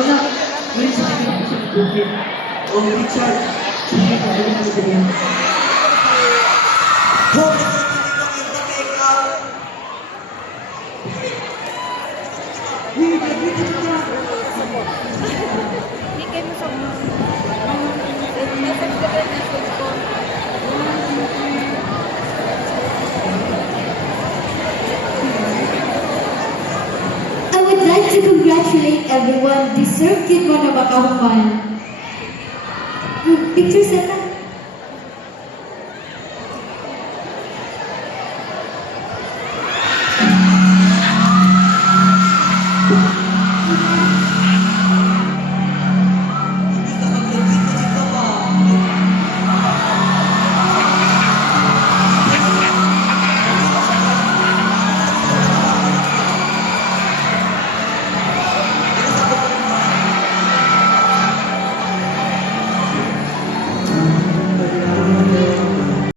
na, yun sa akin siya bukit. O Richard, sige ka, hindi mo sabihin. Ikin mo sa message ka rin message ko. I would like to congratulate everyone. Deserve Kid Mo na Bakahuman. Picture set up.